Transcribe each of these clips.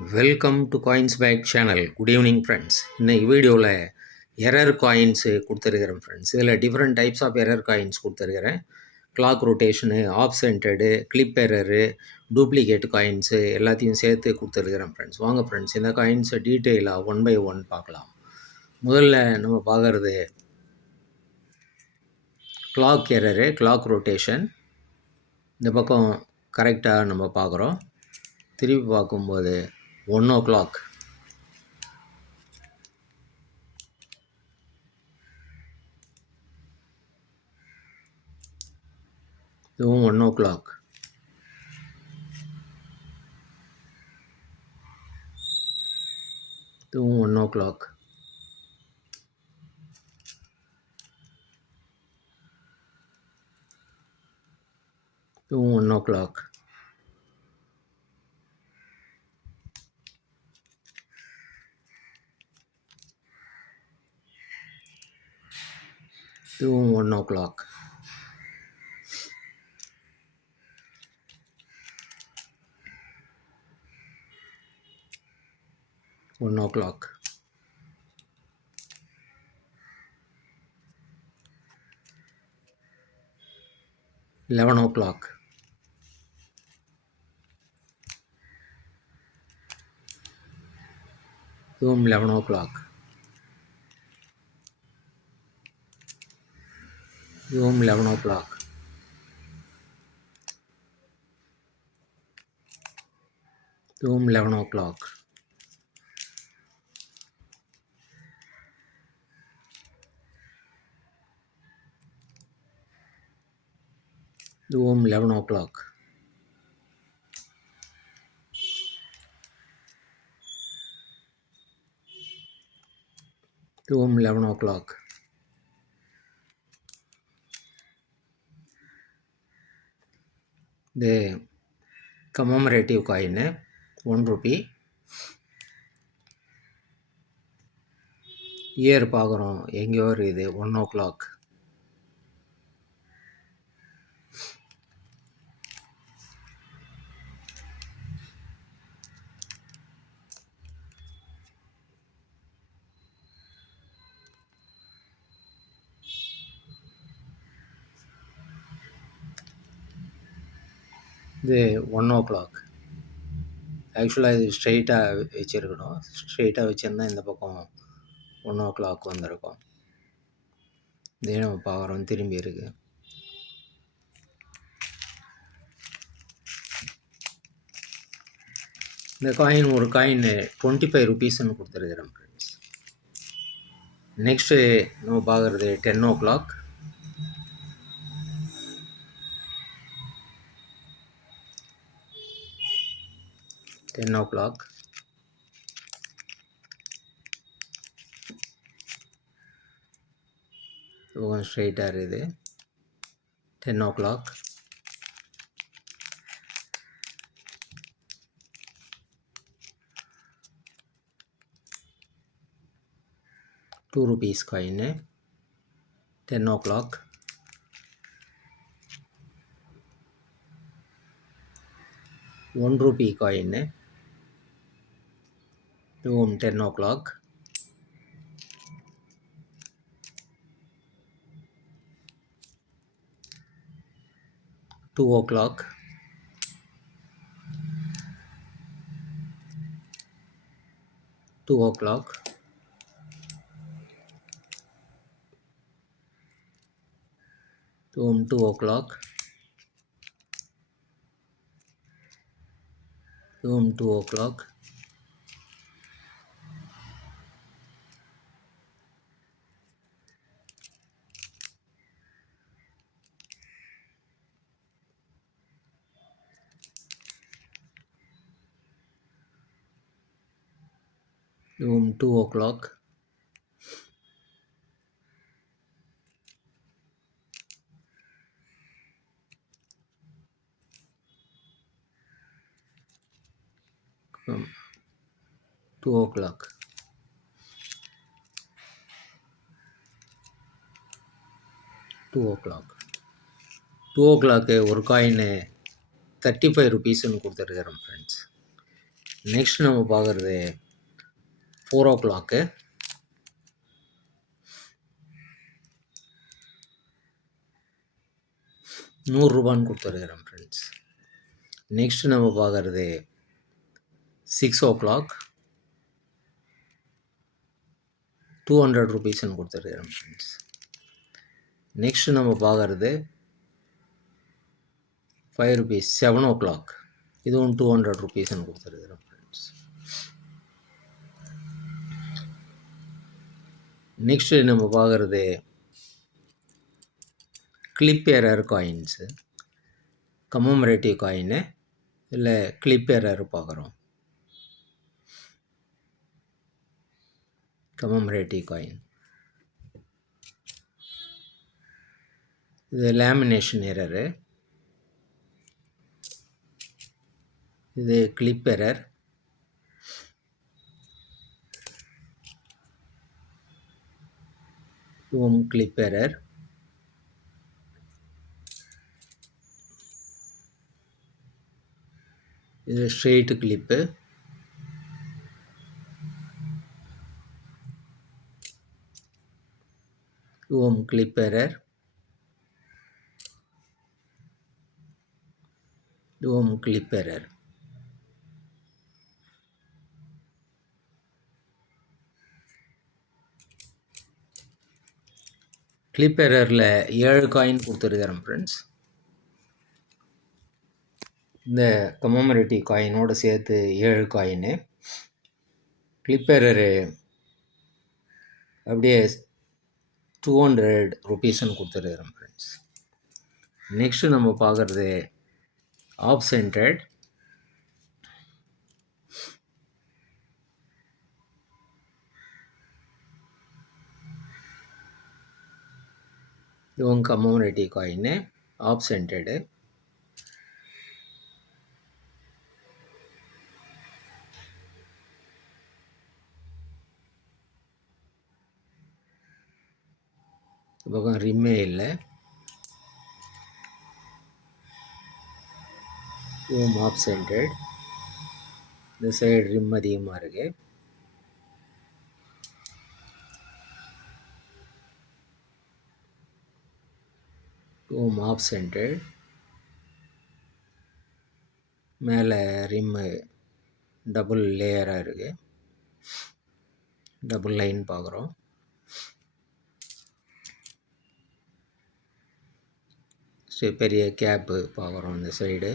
Welcome to coins back channel. Good evening friends. இன்னைக்கு வீடியோவில் error coins கொடுத்துருக்கிறேன் friends. இதில் different types of error coins கொடுத்துருக்கிறேன். Clock rotation, off centered, clip error, duplicate coins எல்லாத்தையும் சேர்த்து கொடுத்துருக்கிறேன் ஃப்ரெண்ட்ஸ். வாங்க ஃப்ரெண்ட்ஸ், இந்த காயின்ஸை டீட்டெயிலாக ஒன் பை ஒன் பார்க்கலாம். முதல்ல நம்ம பார்க்குறது கிளாக் எரரு, கிளாக் ரொட்டேஷன். இந்த பக்கம் கரெக்டாக நம்ம பார்க்குறோம். திருப்பி பார்க்கும்போது 1 o'clock, இதுவும் 1 o'clock, இதுவும் 1 o'clock, இதுவும் 1 o'clock, இதுவும் 1 o'clock, one o'clock, eleven o'clock, இதுவும் 11 o'clock, இதுவும் 11 o'clock, இதுவும் 11 o'clock, இதுவும் 11 o'clock, இதுவும் 11 o'clock, இது கமமரேட்டிவ் காயின் 1 rupee. இயர் பார்க்குறோம், எங்கேயோ இருக்குது 1 o'clock, இது 1 o'clock. ஆக்சுவலாக இது ஸ்ட்ரெயிட்டாக வச்சுருக்கணும். ஸ்ட்ரெயிட்டாக வச்சுருந்தா இந்த பக்கம் 1 o'clock வந்திருக்கும். இதே நம்ம பார்க்குறோம், திரும்பி இருக்குது. இந்த காயின் ஒரு காயின் 25 rupeesன்னு கொடுத்துருக்குறேன் ஃப்ரெண்ட்ஸ். நெக்ஸ்ட்டு நம்ம பார்க்குறது 10 o'clock, டென் ஓ கிளாக், கொஞ்சம் ஸ்ட்ரெயிட்டாக இருக்குது. 10 o'clock, ₹2 காயின் 10 o'clock, ₹1 காயின், இதுவும் 10 o'clock, $2 o'clock, $2 o'clock, இதுவும் 2 o'clock, இதுவும் 2 o'clock, இதுவும் 2 o'clock, $2 o'clock, $2 o'clock. 2 o'clock ஒரு காயின் 35 rupeesன்னு கொடுத்துருக்குறேன் ஃப்ரெண்ட்ஸ். நெக்ஸ்ட் நம்ம பார்க்குறது 4 o'clock. ₹100 கொடுத்துருக்குறேன் ஃப்ரெண்ட்ஸ். நெக்ஸ்ட் நம்ம பார்க்குறது 6 o'clock. ₹200 கொடுத்துருக்குறேன் ஃப்ரெண்ட்ஸ். நெக்ஸ்ட் நம்ம பார்க்குறது ₹5 7 o'clock. இதுவும் ₹200 கொடுத்துருக்குறேன் ஃப்ரெண்ட்ஸ். நெக்ஸ்ட்டு நம்ம பார்க்குறது clip error coins, commemorative coin இல்லை கிளிப் எரர் பார்க்குறோம். கமமரேட்டிவ் காயின் இது லேமினேஷன் எரரு, இது கிளிப் எரர், இதுவும் கிளிப் எரர், இது ஸ்ட்ரெயிட் கிளிப்பு, இதுவும் கிளிப் எரர், இதுவும் கிளிப் எரர். கிளிப் எரரில் 7 காயின் கொடுத்துருக்கிறேன் ஃப்ரெண்ட்ஸ். இந்த கமமரேட்டிவ் காயினோடு சேர்த்து 7 காயின்னு. கிளிப் எரரு அப்படியே ₹200 கொடுத்துருக்குறேன் ஃப்ரெண்ட்ஸ். நெக்ஸ்ட்டு நம்ம பார்க்குறது ஆஃப் சென்டர்ட். இதுவும் கமமரேட்டிவ் காயின்னு, ஆஃப் சென்டர்டு. பக்கம் ரிம்மே இல்லை, இதுவும் ஆஃப் சென்டர்ட். இந்த சைடு ரிம் அதிகமாக இருக்குது. இதுவும் ஆஃப் சென்டர்ட். மேலே ரிம்மு டபுள் லேயராக இருக்குது, டபுள் லைன் பார்க்குறோம். சரி, பெரிய கேப்பு பார்க்குறோம் இந்த சைடு.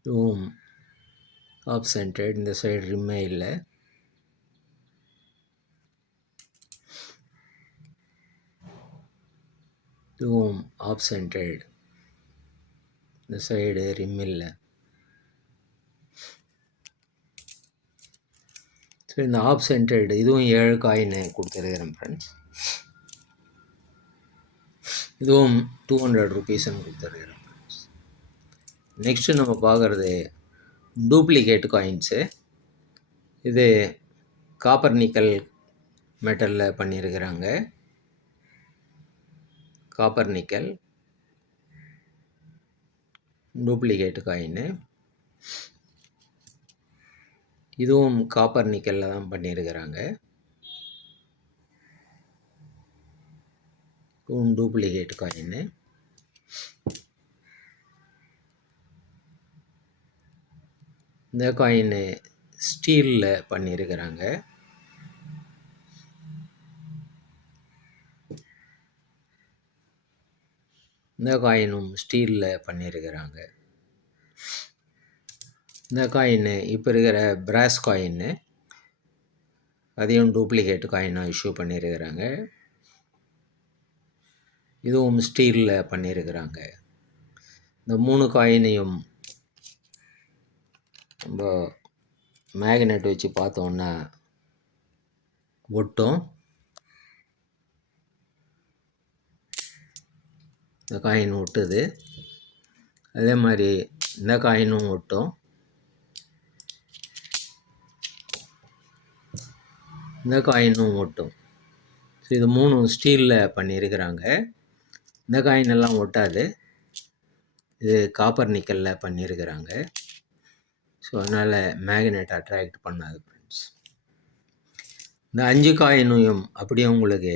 இதுவும் ஆஃப் சென்டர்ட். இந்த சைடு ரிம்மே இல்லை. இதுவும் ஆஃப் சென்டர்ட். இந்த சைடு ரிம் இல்லை. ஸோ இந்த ஆஃப் சென்டர்டு இதுவும் 7 காயின்னு கொடுத்துருக்கிறேன் ஃப்ரெண்ட்ஸ். இதுவும் ₹200 கொடுத்துருக்கிறேன் ஃப்ரெண்ட்ஸ். நெக்ஸ்ட்டு நம்ம பார்க்குறது டூப்ளிகேட் காயின்ஸு. இது காப்பர் நிக்கல் மெட்டலில் பண்ணியிருக்கிறாங்க. Copper nickel duplicate coin. இதுவும் காப்பர் நிக்கலில் தான் பண்ணியிருக்கிறாங்க. இதுவும் டூப்ளிகேட் காயின்னு. இந்த காயின்னு ஸ்டீலில் பண்ணியிருக்கிறாங்க. இந்த காயினும் ஸ்டீலில் பண்ணியிருக்கிறாங்க. இந்த காயின்னு இப்போ இருக்கிற பிராஸ் காயின்னு, அதையும் டூப்ளிகேட் காயினாக இஷ்யூ பண்ணியிருக்கிறாங்க. இதுவும் ஸ்டீலில் பண்ணியிருக்கிறாங்க. இந்த 3 காயினையும் நம்ம மேக்னெட் வச்சு பார்த்தோன்னா ஒட்டும். இந்த காயின் ஒட்டுது. அதே மாதிரி இந்த காயினும் ஒட்டும். இந்த காயினும் ஒட்டும். ஸோ இது 3 ஸ்டீலில் பண்ணியிருக்கிறாங்க. இந்த காயின் எல்லாம் ஒட்டாது. இது காப்பர் நிக்கலில் பண்ணியிருக்கிறாங்க. ஸோ அதனால் மேக்னெட் அட்ராக்ட் பண்ணாது ஃப்ரெண்ட்ஸ். இந்த 5 காயினையும் அப்படியே உங்களுக்கு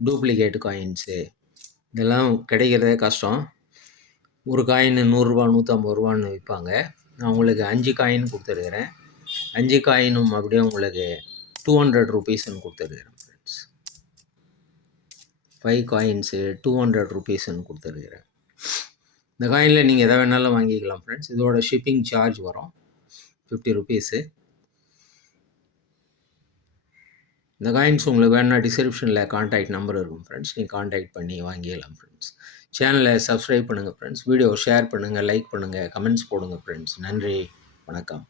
டூப்ளிகேட் காயின்ஸு இதெல்லாம் கிடைக்கிறதே கஷ்டம். ஒரு காயின் 100 ரூபா 150 ரூபான்னு விற்பாங்க. நான் உங்களுக்கு 5 காயின் கொடுத்துருக்குறேன். 5 காயினும் அப்படியே உங்களுக்கு 200 ருபீஸ்ன்னு கொடுத்துருக்குறேன் ஃப்ரெண்ட்ஸ். 5 காயின்ஸு 200 ருபீஸ்ன்னு கொடுத்துருக்குறேன். இந்த காயினில் நீங்கள் எதை வேணாலும் வாங்கிக்கலாம் ஃப்ரெண்ட்ஸ். இதோட ஷிப்பிங் சார்ஜ் வரும் 50 ருபீஸு. இந்த காயின்ஸ் உங்களுக்கு வேணுன்னா டிஸ்கிரிப்ஷனில் கான்டாக்ட் நம்பர் இருக்கும் ஃப்ரெண்ட்ஸ். நீங்கள் கான்டாக்ட் பண்ணி வாங்கிக்கலாம் ஃப்ரெண்ட்ஸ். சேனலை சப்ஸ்கிரைப் பண்ணுங்கள் ஃப்ரெண்ட்ஸ். வீடியோ ஷேர் பண்ணுங்கள், லைக் பண்ணுங்கள், கமெண்ட்ஸ் போடுங்க ஃப்ரெண்ட்ஸ். நன்றி, வணக்கம்.